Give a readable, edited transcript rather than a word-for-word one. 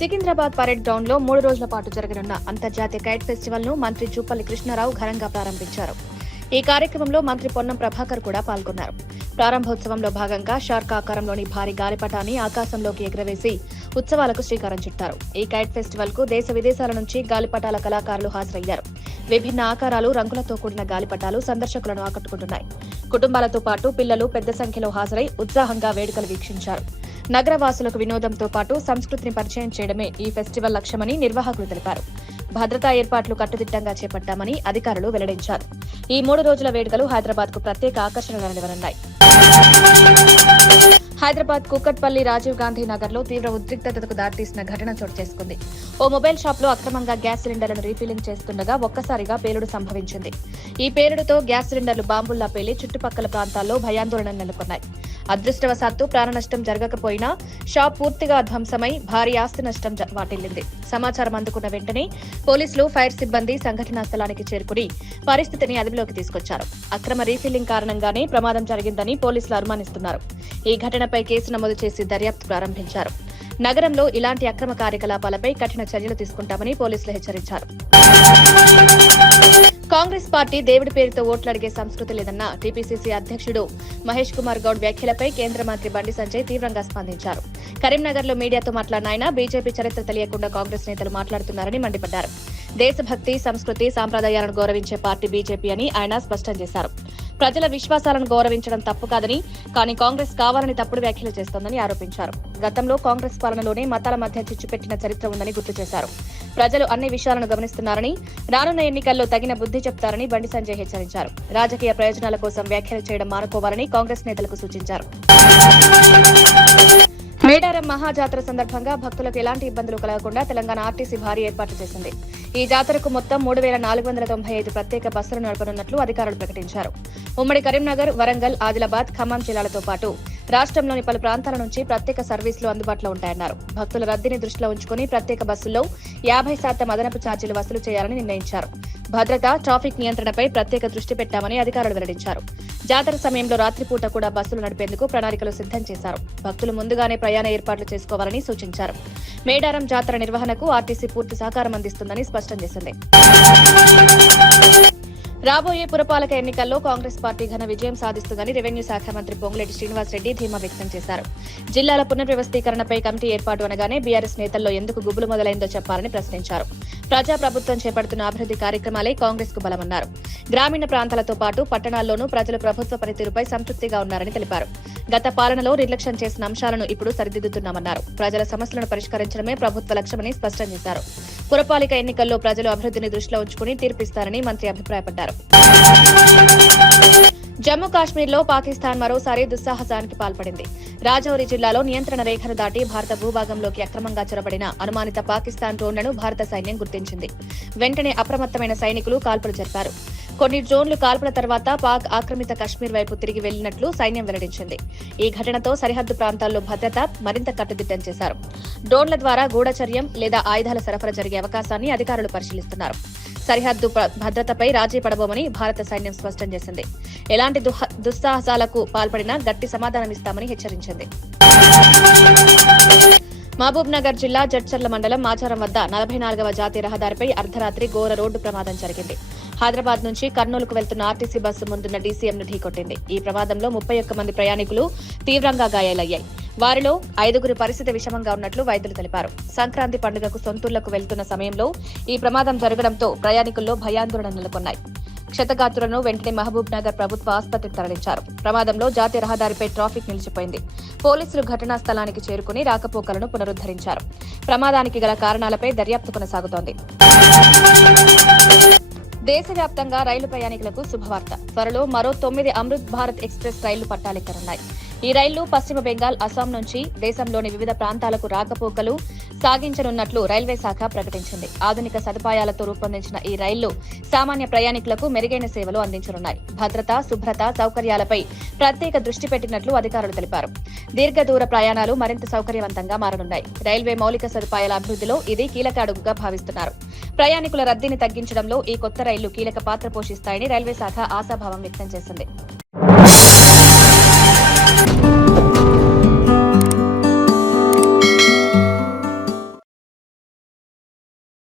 Secunderabad parade ground లో 3 రోజుల పాటు జరగనున్న అంతర్జాతీయ కైట్ ఫెస్టివల్ ను మంత్రి జూపల్లి కృష్ణారావు ఘనంగా ప్రారంభించారు. ఈ కార్యక్రమంలో మంత్రి పొన్నం ప్రభాకర్ కూడా పాల్గొన్నారు. ప్రారంభోత్సవంలో భాగంగా షార్క్ ఆకారంలోని భారీ గాలిపటాన్ని ఆకాశంలోకి ఎగురవేసి ఉత్సవాలకు శ్రీకారం చుట్టారు. ఈ కైట్ ఫెస్టివల్ కు దేశ విదేశాల నుంచి గాలిపటాల కళాకారులు హాజరయ్యారు. విభిన్న ఆకారాలు, రంగులతో కూడిన గాలిపటాలు సందర్శకులను ఆకట్టుకుంటున్నాయి. కుటుంబాలతో పాటు పిల్లలు పెద్ద సంఖ్యలో హాజరై ఉత్సాహంగా వేడుకలు వీక్షించారు. నగరవాసులకు వినోదంతో పాటు సంస్కృతిని పరిచయం చేయడమే ఈ ఫెస్టివల్ లక్ష్యమని నిర్వాహకులు తెలిపారు. భద్రతా ఏర్పాట్లు కట్టుదిట్టంగా చేపట్టామని అధికారులు వెల్లడించారు. ఈ 3 రోజుల వేడుకలు హైదరాబాద్ కు ప్రత్యేక ఆకర్షణగా నిలవనున్నాయి. హైదరాబాద్ కూకట్పల్లి రాజీవ్ గాంధీ నగర్ లో తీవ్ర ఉద్రిక్తతకు దారితీసిన ఘటన చోటు చేసుకుంది. ఓ మొబైల్ షాప్ లో అక్రమంగా గ్యాస్ సిలిండర్లను రీఫిల్లింగ్ చేస్తుండగా ఒక్కసారిగా పేలుడు సంభవించింది. ఈ పేలుడుతో గ్యాస్ సిలిండర్లు బాంబుల్లా పేలి చుట్టుపక్కల ప్రాంతాల్లో భయాందోళన నెలకొన్నాయి. అదృష్టవశాత్తు ప్రాణనష్టం జరగకపోయినా షాప్ పూర్తిగా ధ్వంసమై భారీ ఆస్తి నష్టం వాటిల్లింది. సమాచారం అందుకున్న వెంటనే పోలీసులు, ఫైర్ సిబ్బంది సంఘటనా స్థలానికి చేరుకుని పరిస్థితిని అదుపులోకి తీసుకొచ్చారు. అక్రమ రీఫిల్లింగ్ కారణంగానే ప్రమాదం జరిగిందని పోలీసులు అనుమానిస్తున్నారు. ఈ ఘటనపై కేసు నమోదు చేసి దర్యాప్తు ప్రారంభించారు. నగరంలో ఇలాంటి అక్రమ కార్యకలాపాలపై కఠిన చర్యలు తీసుకుంటామని పోలీసులు హెచ్చరించారు. కాంగ్రెస్ పార్టీ దేవుడి పేరుతో ఓట్లు అడిగే సంస్కృతి లేదన్న టీపీసీసీ అధ్యక్షుడు మహేష్ కుమార్ గౌడ్ వ్యాఖ్యలపై కేంద్ర మంత్రి బండి సంజయ్ తీవ్రంగా స్పందించారు. కరీంనగర్ లో మీడియాతో మాట్లాడిన ఆయన బీజేపీ చరిత్ర తెలియకుండా కాంగ్రెస్ నేతలు మాట్లాడుతున్నారని మండిపడ్డారు. దేశభక్తి, సంస్కృతి, సాంప్రదాయాలను గౌరవించే పార్టీ బీజేపీ అని ఆయన స్పష్టం చేశారు. ప్రజల విశ్వాసాలను గౌరవించడం తప్పు కాదని, కానీ కాంగ్రెస్ కావాలని తప్పుడు వ్యాఖ్యలు చేస్తోందని ఆరోపించారు. గతంలో కాంగ్రెస్ పాలనలోనే మతాల మధ్య చిచ్చుపెట్టిన చరిత్ర ఉందని గుర్తు చేశారు. ప్రజలు అన్ని విషయాలను గమనిస్తున్నారని, రానున్న ఎన్నికల్లో తగిన బుద్ధి చెప్తారని బండి సంజయ్ హెచ్చరించారు. రాజకీయ ప్రయోజనాల కోసం వ్యాఖ్యలు చేయడం మానుకోవాలని కాంగ్రెస్ నేతలకు సూచించారు. మేడారం మహాజాతర సందర్భంగా భక్తులకు ఎలాంటి ఇబ్బందులు కలగకుండా తెలంగాణ ఆర్టీసీ భారీ ఏర్పాట్లు చేసింది. ఈ జాతరకు మొత్తం 3495 ప్రత్యేక బస్సులు నడపనున్నట్లు అధికారులు ప్రకటించారు. ఉమ్మడి కరీంనగర్, వరంగల్, ఆదిలాబాద్, ఖమ్మం జిల్లాలతో పాటు రాష్ట్రంలోని పలు ప్రాంతాల నుంచి ప్రత్యేక సర్వీసులు అందుబాటులో ఉంటాయన్నారు. భక్తుల రద్దీని దృష్టిలో ఉంచుకుని ప్రత్యేక బస్సుల్లో 50% అదనపు ఛార్జీలు వసూలు చేయాలని నిర్ణయించారు. భద్రత, ట్రాఫిక్ నియంత్రణపై ప్రత్యేక దృష్టి పెట్టామని అధికారులు వెల్లడించారు. జాతర సమయంలో రాత్రిపూట కూడా బస్సులు నడిపేందుకు ప్రణాళికలు సిద్ధం చేశారు. భక్తులు ముందుగానే ప్రయాణ ఏర్పాట్లు చేసుకోవాలని సూచించారు. మేడారం జాతర నిర్వహణకు ఆర్టీసీ పూర్తి సహకారం అందిస్తుందని స్పష్టం చేసింది. రాబోయే పురపాలక ఎన్నికల్లో కాంగ్రెస్ పార్టీ ఘన విజయం సాధిస్తుందని రెవెన్యూ శాఖ మంత్రి పొంగులేటి శ్రీనివాసరెడ్డి ధీమా వ్యక్తం చేశారు. జిల్లాల పునర్వ్యవస్థీకరణపై కమిటీ ఏర్పాటు అనగానే బీఆర్ఎస్ నేతల్లో ఎందుకు గుబులు మొదలైందో చెప్పాలని ప్రశ్నించారు. ప్రజాప్రభుత్వం చేపడుతున్న అభివృద్ధి కార్యక్రమాలే కాంగ్రెస్ కు బలమన్నారు. గ్రామీణ ప్రాంతాలతో పాటు పట్టణాల్లోనూ ప్రజలు ప్రభుత్వ పనితీరుపై సంతృప్తిగా ఉన్నారని తెలిపారు. గత పాలనలో నిర్లక్ష్యం చేసిన అంశాలను ఇప్పుడు సరిదిద్దుతున్నామన్నారు. ప్రజల సమస్యలను పరిష్కరించడమే ప్రభుత్వ లక్ష్యమని స్పష్టం చేశారు. పురపాలిక ఎన్నికల్లో ప్రజలు అభివృద్ధిని దృష్టిలో ఉంచుకుని తీర్పిస్తారని మంత్రి అభిప్రాయపడ్డారు. జమ్మూ కాశ్మీర్లో పాకిస్తాన్ మరోసారి దుస్సాహసానికి పాల్పడింది. రాజౌరి జిల్లాలో నియంత్రణ రేఖను దాటి భారత భూభాగంలోకి అక్రమంగా చొరబడిన అనుమానిత పాకిస్తాన్ డ్రోన్లను భారత సైన్యం గుర్తించింది. వెంటనే అప్రమత్తమైన సైనికులు కాల్పులు జరిపారు. కొన్ని డ్రోన్లు కాల్పుల తర్వాత పాక్ ఆక్రమిత కశ్మీర్ వైపు తిరిగి వెళ్లినట్లు సైన్యం వెల్లడించింది. ఈ ఘటనతో సరిహద్దు ప్రాంతాల్లో భద్రత మరింత కట్టుదిట్టం చేశారు. డ్రోన్ల ద్వారా గూఢచర్యం లేదా ఆయుధాల సరఫరా జరిగే అవకాశాన్ని అధికారులు పరిశీలిస్తున్నారు. సరిహద్దు భద్రతపై రాజీ పడబోమని భారత సైన్యం స్పష్టం చేసింది. ఎలాంటి దుస్సాహసాలకు పాల్పడినా గట్టి సమాధానమిస్తామని హెచ్చరించింది. మహబూబ్ నగర్ జిల్లా జడ్చర్ల మండలం మాచారం వద్ద 44వ జాతీయ రహదారిపై అర్ధరాత్రి ఘోర రోడ్డు ప్రమాదం జరిగింది. హైదరాబాద్ నుంచి కర్నూలుకు వెళ్తున్న ఆర్టీసీ బస్సు ముందున్న డీసీఎంను ఢీకొట్టింది. ఈ ప్రమాదంలో 31 మంది ప్రయాణికులు తీవ్రంగా గాయాలయ్యాయి. వారిలో 5గురి పరిస్థితి విషమంగా ఉన్నట్లు వైద్యులు తెలిపారు. సంక్రాంతి పండుగకు సొంతూళ్లకు వెళ్తున్న సమయంలో ఈ ప్రమాదం జరగడంతో ప్రయాణికుల్లో భయాందోళన నెలకొన్నాయి. క్షతగాత్రులను వెంటనే మహబూబ్ నగర్ ప్రభుత్వ ఆసుపత్రికి తరలించారు. ప్రమాదంలో జాతీయ రహదారిపై ట్రాఫిక్ నిలిచిపోయింది. పోలీసులు ఘటనా స్థలానికి చేరుకుని రాకపోకలను పునరుద్దరించారు. ప్రమాదానికి గల కారణాలపై దర్యాప్తు కొనసాగుతోంది. దేశవ్యాప్తంగా రైలు ప్రయాణికులకు శుభవార్త. త్వరలో మరో 9 అమృత్ భారత్ ఎక్స్ప్రెస్ రైళ్లు పట్టాలెక్కనున్నాయి. ఈ రైళ్లు పశ్చిమ బెంగాల్, అస్సాం నుంచి దేశంలోని వివిధ ప్రాంతాలకు రాకపోకలు సాగించనున్నట్లు రైల్వే శాఖ ప్రకటించింది. ఆధునిక సదుపాయాలతో రూపొందించిన ఈ రైళ్లు సామాన్య ప్రయాణికులకు మెరుగైన సేవలు అందించనున్నాయి. భద్రత, శుభ్రత, సౌకర్యాలపై ప్రత్యేక దృష్టి పెట్టినట్లు అధికారులు తెలిపారు. దీర్ఘదూర ప్రయాణాలు మరింత సౌకర్యవంతంగా మారనున్నాయి. రైల్వే మౌలిక సదుపాయాల అభివృద్ధిలో ఇది కీలక అడుగుగా భావిస్తున్నారు. ప్రయాణికుల రద్దీని తగ్గించడంలో ఈ కొత్త రైళ్లు కీలక పాత్ర పోషిస్తాయని రైల్వే శాఖ ఆశాభావం వ్యక్తం చేసింది.